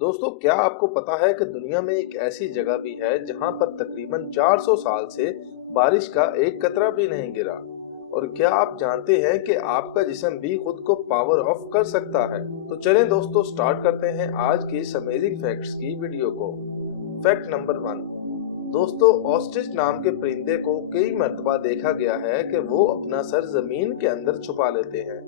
दोस्तों, क्या आपको पता है कि दुनिया में एक ऐसी जगह भी है जहां पर तकरीबन 400 साल से बारिश का एक कतरा भी नहीं गिरा? और क्या आप जानते हैं कि आपका जिस्म भी खुद को पावर ऑफ कर सकता है? तो चलें दोस्तों, स्टार्ट करते हैं आज की इस अमेजिंग फैक्ट्स की वीडियो को। Fact number 1। दोस्तों, ऑस्ट्रिच नाम के परिंदे को कई मर्तबा देखा गया है कि वो अपना सर जमीन के अंदर छुपा लेते हैं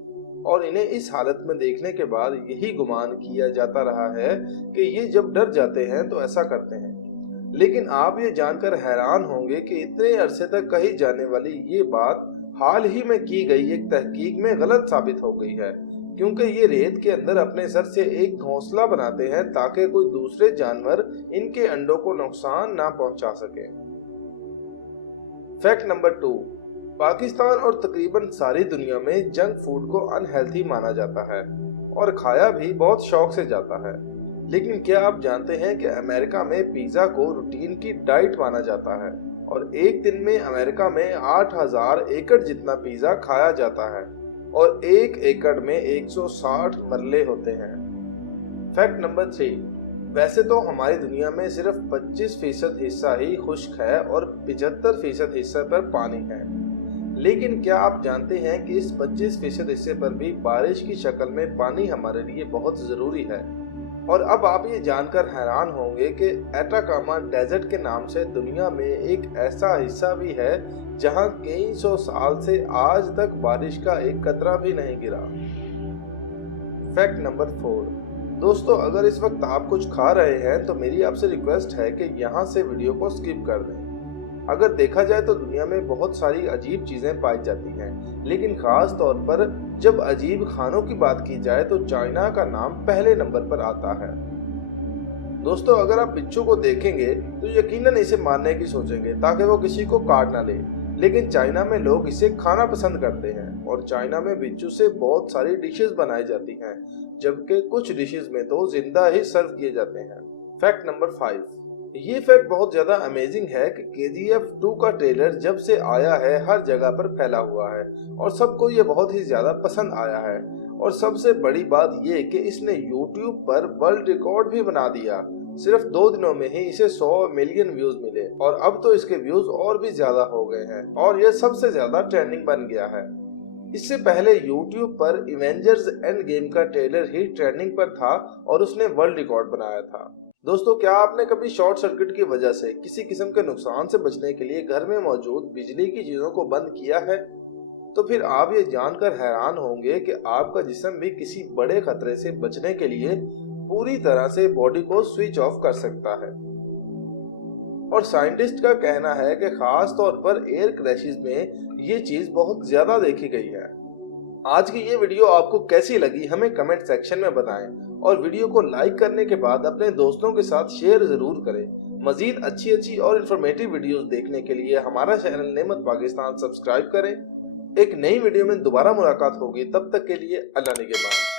और इन्हें इस हालत में देखने के बाद यही गुमान किया जाता रहा है कि ये जब डर जाते हैं तो ऐसा करते हैं। लेकिन आप ये जानकर हैरान होंगे कि इतने अरसे तक कही जाने वाली ये बात हाल ही में की गई एक तहकीक में गलत साबित हो गई है, क्योंकि ये रेत के अंदर अपने सर से एक घोंसला बनाते हैं ताकि कोई दूसरे जानवर इनके अंडों को नुकसान ना पहुंचा सके। Fact number 2। पाकिस्तान और तकरीबन सारी दुनिया में जंक फूड को अनहेल्थी माना जाता है और खाया भी बहुत शौक से जाता है। लेकिन क्या आप जानते हैं कि अमेरिका में पिज्जा को रूटीन की डाइट माना जाता है और एक दिन में अमेरिका में 8000 एकड़ जितना पिज्जा खाया जाता है और एक एकड़ में 160 मरले होते हैं। Fact number 3। वैसे तो हमारी दुनिया में सिर्फ 25% हिस्सा ही खुश्क है और 75% हिस्से पर पानी है। लेकिन क्या आप जानते हैं कि इस 25% हिस्से पर भी बारिश की शक्ल में पानी हमारे लिए बहुत जरूरी है? और अब आप ये जानकर हैरान होंगे कि एटाकामा डेजर्ट के नाम से दुनिया में एक ऐसा हिस्सा भी है जहां कई सौ साल से आज तक बारिश का एक कतरा भी नहीं गिरा। Fact number 4। दोस्तों, अगर इस वक्त आप कुछ खा रहे हैं तो मेरी आपसे रिक्वेस्ट है कि यहाँ से वीडियो को स्किप कर दें। अगर देखा जाए तो दुनिया में बहुत सारी अजीब चीजें पाई जाती हैं, लेकिन खास तौर पर जब अजीब खानों की बात की जाए तो चाइना का नाम पहले नंबर पर आता है। दोस्तों, अगर आप बिच्छू को देखेंगे तो यकीनन इसे मारने की सोचेंगे ताकि वो किसी को काट ना ले, लेकिन चाइना में लोग इसे खाना पसंद करते हैं और चाइना में बिच्छू से बहुत सारी डिशेस बनाई जाती हैं, जबकि कुछ डिशेस में तो जिंदा ही सर्व किए जाते हैं। Fact number 5। ये फैक्ट बहुत ज्यादा अमेजिंग है कि KGF 2 का ट्रेलर जब से आया है हर जगह पर फैला हुआ है और सबको ये बहुत ही ज्यादा पसंद आया है। और सबसे बड़ी बात ये कि इसने YouTube पर वर्ल्ड रिकॉर्ड भी बना दिया। सिर्फ 2 दिनों में ही इसे 100 मिलियन व्यूज मिले और अब तो इसके व्यूज और भी ज्यादा हो गए हैं और यह सबसे ज्यादा ट्रेंडिंग बन गया है। इससे पहले YouTube पर एवेंजर्स एंड गेम का ट्रेलर ही ट्रेंडिंग पर था और उसने वर्ल्ड रिकॉर्ड बनाया था। दोस्तों, क्या आपने कभी शॉर्ट सर्किट की वजह से किसी किस्म के नुकसान से बचने के लिए घर में मौजूद बिजली की चीजों को बंद किया है? तो फिर आप ये जानकर हैरान होंगे कि आपका जिस्म भी किसी बड़े खतरे से बचने के लिए पूरी तरह से बॉडी को स्विच ऑफ कर सकता है। और साइंटिस्ट का कहना है कि खास तौर पर एयर क्रैशेस में ये चीज बहुत ज्यादा देखी गई है। आज की ये वीडियो आपको कैसी लगी हमें कमेंट सेक्शन में बताएं और वीडियो को लाइक करने के बाद अपने दोस्तों के साथ शेयर जरूर करें। मजीद अच्छी और इन्फॉर्मेटिव वीडियोस देखने के लिए हमारा चैनल नेमत पाकिस्तान सब्सक्राइब करें। एक नई वीडियो में दोबारा मुलाकात होगी, तब तक के लिए अल्लाह निगहबान।